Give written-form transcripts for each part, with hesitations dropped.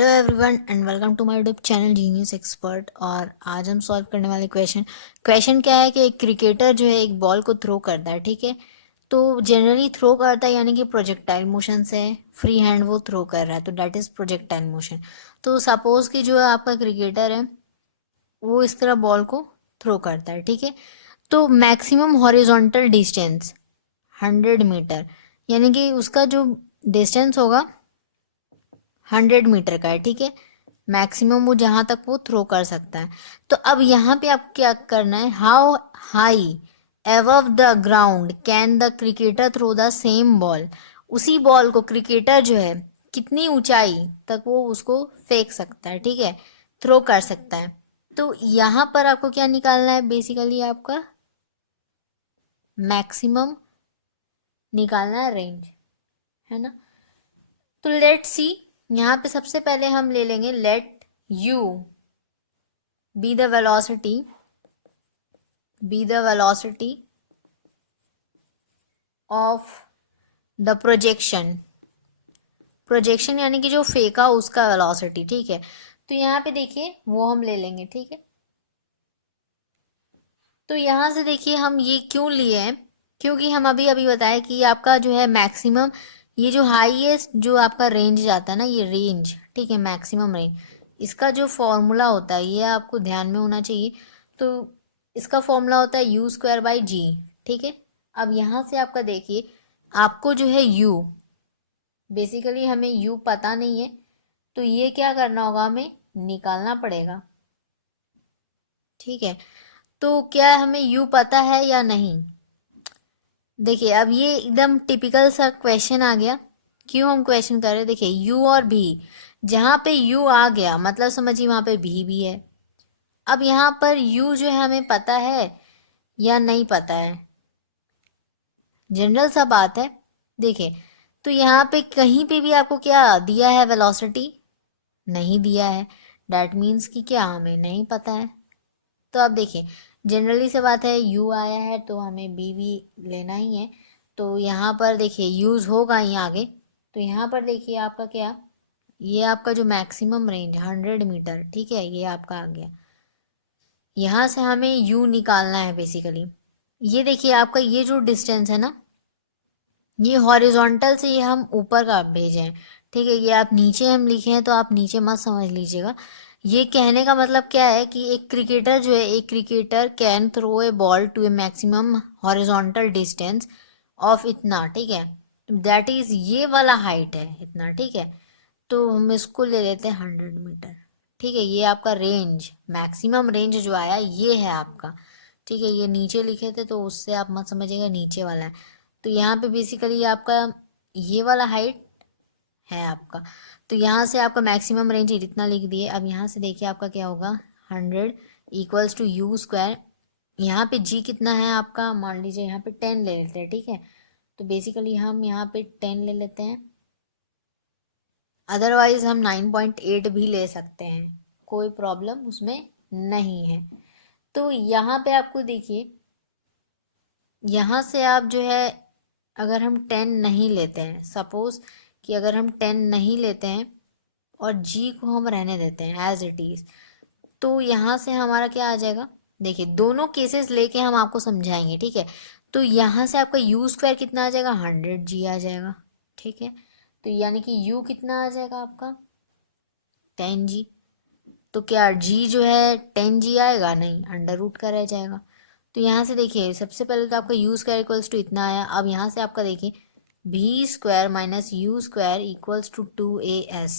Hello everyone and welcome to my YouTube channel genius expert. और आज हम solve करने वाले क्वेश्चन क्या है कि एक क्रिकेटर जो है एक बॉल को थ्रो करता है। ठीक है, तो जनरली थ्रो करता है यानी कि प्रोजेक्टाइल मोशन से फ्री हैंड वो थ्रो कर रहा है, तो दैट इज प्रोजेक्टाइल मोशन। तो सपोज कि जो है आपका क्रिकेटर है वो इस तरह बॉल को थ्रो करता है। ठीक है, तो मैक्सिमम हॉरिजॉन्टल डिस्टेंस 100 मीटर, यानी कि उसका जो डिस्टेंस होगा 100 मीटर का है। ठीक है, मैक्सिमम वो जहां तक वो थ्रो कर सकता है। तो अब यहाँ पे आप क्या करना है, how high above the ground can the cricketer throw the same ball. उसी बॉल को क्रिकेटर जो है कितनी ऊंचाई तक वो उसको फेंक सकता है, ठीक है, थ्रो कर सकता है। तो यहाँ पर आपको क्या निकालना है, बेसिकली आपका मैक्सिमम निकालना है, रेंज, है ना। तो लेट सी, यहाँ पे सबसे पहले हम ले लेंगे let you be the velocity of the projection यानी कि जो फेंका उसका वेलोसिटी। ठीक है, तो यहाँ पे देखिए वो हम ले लेंगे। ठीक है, तो यहाँ से देखिए हम ये क्यों लिए हैं, क्योंकि हम अभी अभी बताए कि आपका जो है मैक्सिमम, ये जो हाईएस्ट जो आपका रेंज जाता है ना, ये रेंज, ठीक है, मैक्सिमम रेंज, इसका जो फॉर्मूला होता है ये आपको ध्यान में होना चाहिए। तो इसका फॉर्मूला होता है यू स्क्वायर बाई जी। ठीक है, अब यहाँ से आपका देखिए आपको जो है यू, बेसिकली हमें यू पता नहीं है, तो ये क्या करना होगा, हमें निकालना पड़ेगा। ठीक है, तो क्या हमें यू पता है या नहीं। देखिए अब ये एकदम टिपिकल सा क्वेश्चन आ गया। क्यों हम क्वेश्चन कर रहे हैं, देखिए यू और भी, जहां पे यू आ गया मतलब समझिए वहां पे भी है। अब यहाँ पर यू जो है हमें पता है या नहीं पता है, जनरल सा बात है। देखिए तो यहाँ पे कहीं पे भी आपको क्या दिया है, वेलोसिटी नहीं दिया है, डैट मीन्स कि क्या हमें नहीं पता है। तो अब देखिए जनरली से बात है, यू आया है तो हमें बी भी लेना ही है। तो यहाँ पर देखिए यूज होगा ही आगे। तो यहाँ पर देखिए आपका क्या, ये आपका जो मैक्सिमम रेंज 100 मीटर, ठीक है, ये आपका आ गया। यहाँ से हमें यू निकालना है बेसिकली। ये देखिए आपका ये जो डिस्टेंस है ना, ये हॉरिजॉन्टल से ये हम ऊपर का भेजे हैं। ठीक है, ये आप नीचे हम लिखे हैं तो आप नीचे मत समझ लीजिएगा। ये कहने का मतलब क्या है कि एक क्रिकेटर जो है, एक cricketer can throw a ball to a maximum horizontal distance of इतना। ठीक है, दैट इज ये वाला हाइट है इतना। ठीक है, तो हम इसको ले लेते हैं 100 मीटर। ठीक है, ये आपका रेंज, मैक्सिमम रेंज जो आया ये है आपका। ठीक है, ये नीचे लिखे थे तो उससे आप मत समझिएगा, नीचे वाला है। तो यहाँ पे बेसिकली आपका ये वाला हाइट है आपका। तो यहाँ से आपका मैक्सिमम रेंज इतना लिख दिए। अब यहाँ से देखिए आपका क्या होगा, 100 = u²। यहाँ पे जी कितना है आपका, मान लीजिए यहाँ पे 10 ले लेते हैं। ठीक है, तो बेसिकली हम यहाँ पे 10 ले लेते हैं, अदरवाइज हम 9.8 भी ले सकते हैं, कोई प्रॉब्लम उसमें नहीं है। तो यहाँ पे आपको देखिए, यहाँ से आप जो है अगर हम 10 नहीं लेते हैं, सपोज कि अगर हम 10 नहीं लेते हैं और जी को हम रहने देते हैं एज इट इज, तो यहाँ से हमारा क्या आ जाएगा, देखिए दोनों केसेस लेके हम आपको समझाएंगे। ठीक है, तो यहाँ से आपका यू स्क्वायर कितना आ जाएगा, 100 जी आ जाएगा। ठीक है, तो यानी कि यू कितना आ जाएगा आपका 10 जी। तो क्या जी जो है 10 जी आएगा, नहीं, अंडर रूट का रह जाएगा। तो यहाँ से देखिए सबसे पहले तो आपका यू स्क्वायर इक्वल्स टू इतना आया। अब यहाँ से आपका देखिए भी square minus u square equals to 2as।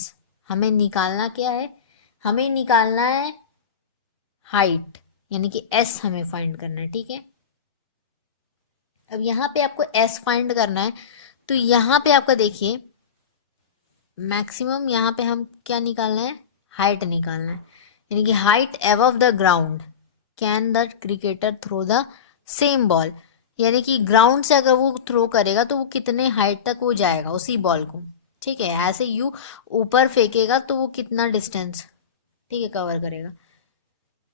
हमें निकालना क्या है, हमें निकालना है हाइट, यानी कि एस हमें फाइंड करना है। ठीक है, अब यहाँ पे आपको एस फाइंड करना है। तो यहाँ पे आपका देखिए मैक्सिमम, यहाँ पे हम क्या निकालना है, हाइट निकालना है, यानी कि height above the ground can the cricketer throw the same ball. यानी कि ग्राउंड से अगर वो थ्रो करेगा तो वो कितने हाइट तक वो जाएगा उसी बॉल को। ठीक है, ऐसे यू ऊपर फेंकेगा तो वो कितना डिस्टेंस, ठीक है, कवर करेगा।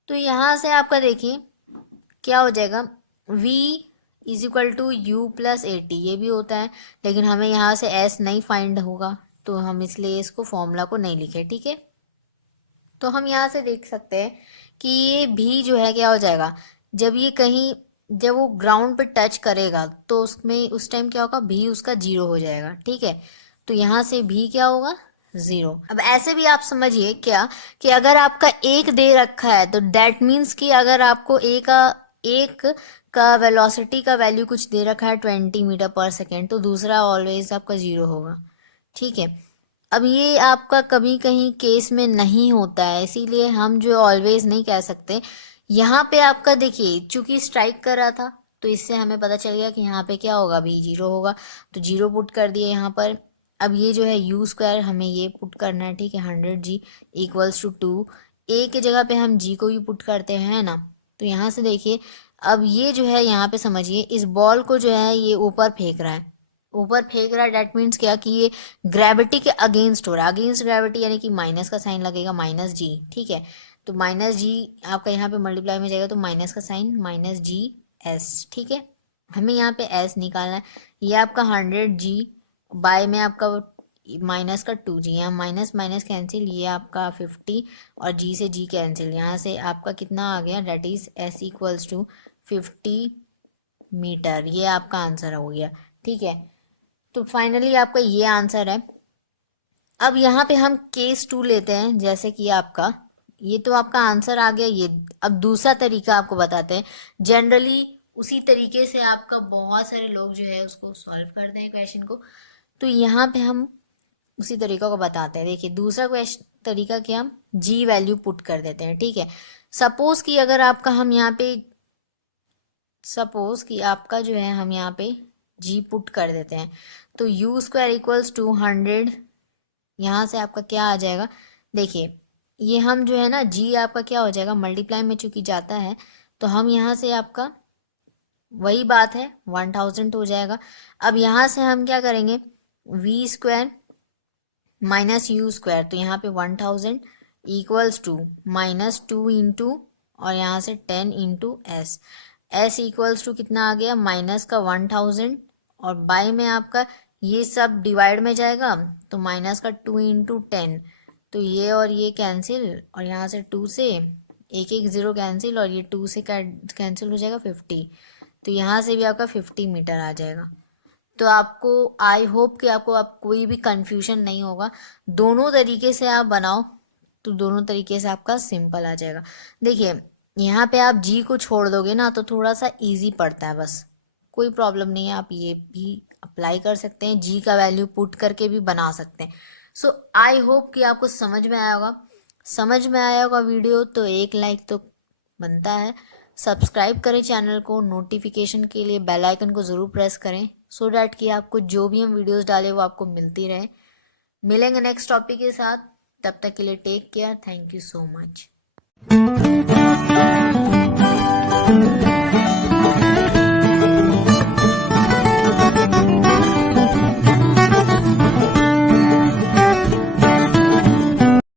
तो यहाँ से आपका देखिए क्या हो जाएगा, v = u + 80, ये भी होता है, लेकिन हमें यहाँ से s नहीं फाइंड होगा, तो हम इसलिए इसको फॉर्मूला को नहीं लिखे, ठीक है। तो हम यहाँ से देख सकते हैं कि ये भी जो है क्या हो जाएगा, जब ये कहीं, जब वो ग्राउंड पे टच करेगा तो उसमें उस टाइम क्या होगा, भी उसका 0 हो जाएगा, ठीक है। तो यहाँ से भी क्या होगा, 0। अब ऐसे भी आप समझिए क्या, कि अगर आपका एक दे रखा है तो दैट मीन्स कि अगर आपको एक का वेलोसिटी का वैल्यू कुछ दे रखा है 20 मीटर पर सेकेंड, तो दूसरा ऑलवेज आपका 0 होगा, ठीक है। अब ये आपका कभी कहीं केस में नहीं होता है, इसीलिए हम जो ऑलवेज नहीं कह सकते। यहाँ पे आपका देखिए, चूंकि स्ट्राइक कर रहा था तो इससे हमें पता चल गया कि यहाँ पे क्या होगा, भी 0 होगा, तो 0 पुट कर दिए यहाँ पर। अब ये जो है यू स्क्वायर हमें ये पुट करना है, ठीक है, 100g इक्वल्स टू 2। ए की जगह पे हम जी को भी पुट करते हैं ना। तो यहाँ से देखिए, अब ये जो है यहाँ पे समझिए, इस बॉल को जो है ये ऊपर फेंक रहा है, ऊपर फेंक रहा है, डेट मीन्स क्या, कि ये ग्रेविटी के अगेंस्ट हो रहा है, अगेंस्ट ग्रेविटी, यानी कि माइनस का साइन लगेगा, माइनस जी, ठीक है। तो माइनस जी आपका यहाँ पे मल्टीप्लाई में जाएगा, तो माइनस का साइन, माइनस जी एस, ठीक है। हमें यहाँ पे एस निकालना है। ये आपका 100g बाय में आपका माइनस का 2g, यहाँ माइनस माइनस कैंसिल, ये आपका 50 और g से g कैंसिल, यहाँ से आपका कितना आ गया, that is s equals to 50 metre. ये आपका आंसर हो गया, ठीक है। तो फाइनली आपका ये आंसर है। अब यहाँ पे हम केस 2 लेते हैं, जैसे कि आपका ये तो आपका आंसर आ गया ये। अब दूसरा तरीका आपको बताते हैं, जनरली उसी तरीके से आपका बहुत सारे लोग जो है उसको सॉल्व करते हैं क्वेश्चन को। तो यहाँ पे हम उसी तरीका को बताते हैं। देखिए दूसरा क्वेश्चन तरीका क्या, हम जी वैल्यू पुट कर देते हैं, ठीक है। सपोज कि अगर आपका हम यहाँ पे, सपोज कि आपका जो है हम यहाँ पे जी पुट कर देते हैं, तो यू स्क्वायर इक्वल्स टू 100, यहाँ से आपका क्या आ जाएगा, देखिए ये हम जो है ना, जी आपका क्या हो जाएगा, मल्टीप्लाई में चूंकि जाता है, तो हम यहाँ से आपका वही बात है 1000 हो जाएगा। अब यहाँ से हम क्या करेंगे, v square minus u square, तो यहाँ पे 1000 इक्वल्स टू माइनस 2 इंटू, और यहाँ से 10 into s, s equals to कितना आ गया, माइनस का 1000, और बाय में आपका ये सब डिवाइड में जाएगा, तो माइनस का 2 इंटू 10, तो ये और ये कैंसिल, और यहाँ से 2 से एक एक ज़ीरो कैंसिल, और ये 2 से कैंसिल हो जाएगा 50, तो यहाँ से भी आपका 50 मीटर आ जाएगा। तो आपको, आई होप कि आपको आप कोई भी कंफ्यूजन नहीं होगा। दोनों तरीके से आप बनाओ तो दोनों तरीके से आपका सिंपल आ जाएगा। देखिए यहाँ पे आप जी को छोड़ दोगे ना तो थोड़ा सा इजी पड़ता है, बस कोई प्रॉब्लम नहीं है, आप ये भी अप्लाई कर सकते हैं, जी का वैल्यू पुट करके भी बना सकते हैं। सो आई होप कि आपको समझ में आया होगा। समझ में आया होगा वीडियो तो एक लाइक तो बनता है। सब्सक्राइब करें चैनल को, नोटिफिकेशन के लिए बेल आइकन को ज़रूर प्रेस करें, सो डैट कि आपको जो भी हम वीडियोस डालें वो आपको मिलती रहे। मिलेंगे नेक्स्ट टॉपिक के साथ, तब तक के लिए take care, thank you so much.